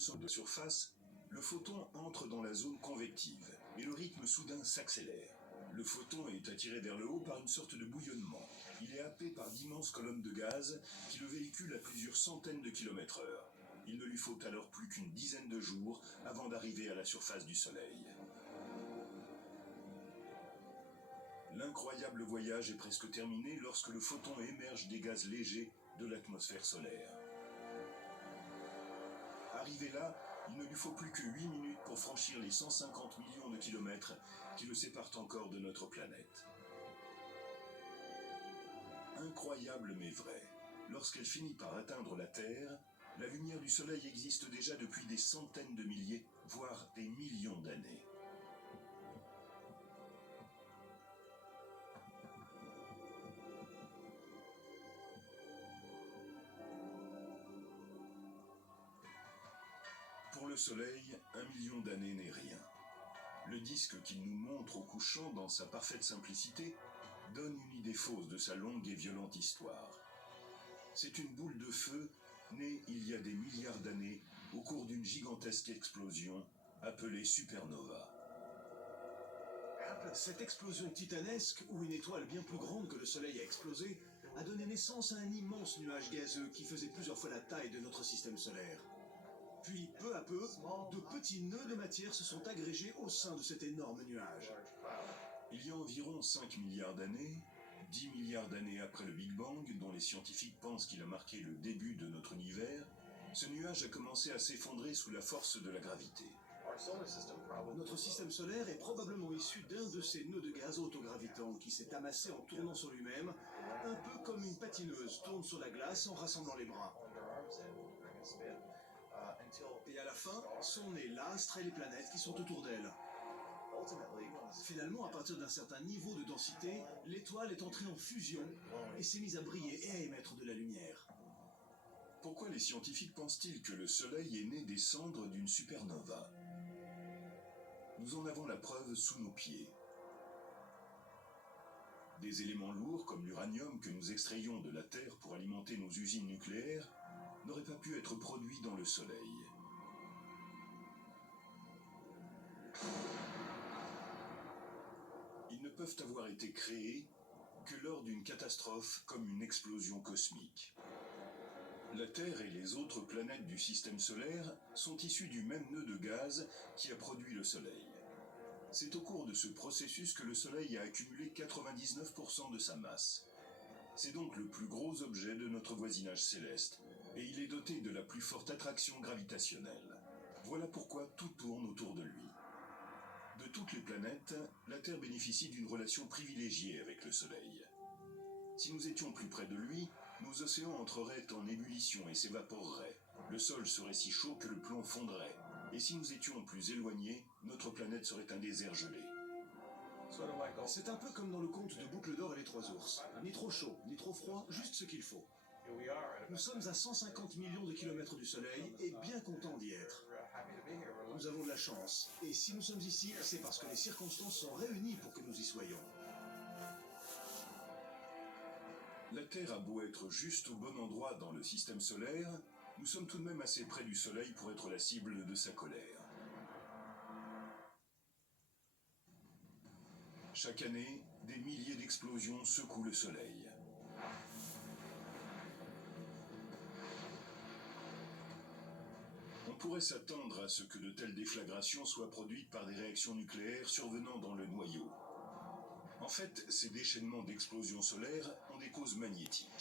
de surface, le photon entre dans la zone convective et le rythme soudain s'accélère. Le photon est attiré vers le haut par une sorte de bouillonnement. Il est happé par d'immenses colonnes de gaz qui le véhiculent à plusieurs centaines de kilomètres/heure. Il ne lui faut alors plus qu'une dizaine de jours avant d'arriver à la surface du Soleil. L'incroyable voyage est presque terminé lorsque le photon émerge des gaz légers de l'atmosphère solaire. Arrivé là, il ne lui faut plus que 8 minutes pour franchir les 150 millions de kilomètres qui le séparent encore de notre planète. Incroyable mais vrai, lorsqu'elle finit par atteindre la Terre, la lumière du Soleil existe déjà depuis des centaines de milliers, voire des millions d'années. Pour le Soleil, 1 million d'années n'est rien. Le disque qu'il nous montre au couchant dans sa parfaite simplicité donne une idée fausse de sa longue et violente histoire. C'est une boule de feu née il y a des milliards d'années au cours d'une gigantesque explosion appelée supernova. Cette explosion titanesque, où une étoile bien plus grande que le Soleil a explosé, a donné naissance à un immense nuage gazeux qui faisait plusieurs fois la taille de notre système solaire. Puis, peu à peu, de petits nœuds de matière se sont agrégés au sein de cet énorme nuage. Il y a environ 5 milliards d'années, 10 milliards d'années après le Big Bang, dont les scientifiques pensent qu'il a marqué le début de notre univers, ce nuage a commencé à s'effondrer sous la force de la gravité. Notre système solaire est probablement issu d'un de ces nœuds de gaz autogravitants qui s'est amassé en tournant sur lui-même, un peu comme une patineuse tourne sur la glace en rassemblant les bras. Et à la fin, sont nés l'astre et les planètes qui sont autour d'elle. Finalement, à partir d'un certain niveau de densité, l'étoile est entrée en fusion et s'est mise à briller et à émettre de la lumière. Pourquoi les scientifiques pensent-ils que le Soleil est né des cendres d'une supernova? Nous en avons la preuve sous nos pieds. Des éléments lourds comme l'uranium que nous extrayons de la Terre pour alimenter nos usines nucléaires n'auraient pas pu être produits dans le Soleil. Ils ne peuvent avoir été créés que lors d'une catastrophe comme une explosion cosmique. La Terre et les autres planètes du système solaire sont issues du même nœud de gaz qui a produit le Soleil. C'est au cours de ce processus que le Soleil a accumulé 99% de sa masse. C'est donc le plus gros objet de notre voisinage céleste, et il est doté de la plus forte attraction gravitationnelle. Voilà pourquoi tout tourne autour de lui. De toutes les planètes, la Terre bénéficie d'une relation privilégiée avec le Soleil. Si nous étions plus près de lui, nos océans entreraient en ébullition et s'évaporeraient. Le sol serait si chaud que le plomb fondrait. Et si nous étions plus éloignés, notre planète serait un désert gelé. C'est un peu comme dans le conte de Boucle d'Or et les Trois Ours. Ni trop chaud, ni trop froid, juste ce qu'il faut. Nous sommes à 150 millions de kilomètres du Soleil et bien contents d'y être. Nous avons de la chance. Et si nous sommes ici, c'est parce que les circonstances sont réunies pour que nous y soyons. La Terre a beau être juste au bon endroit dans le système solaire, nous sommes tout de même assez près du Soleil pour être la cible de sa colère. Chaque année, des milliers d'explosions secouent le Soleil. On pourrait s'attendre à ce que de telles déflagrations soient produites par des réactions nucléaires survenant dans le noyau. En fait, ces déchaînements d'explosions solaires ont des causes magnétiques.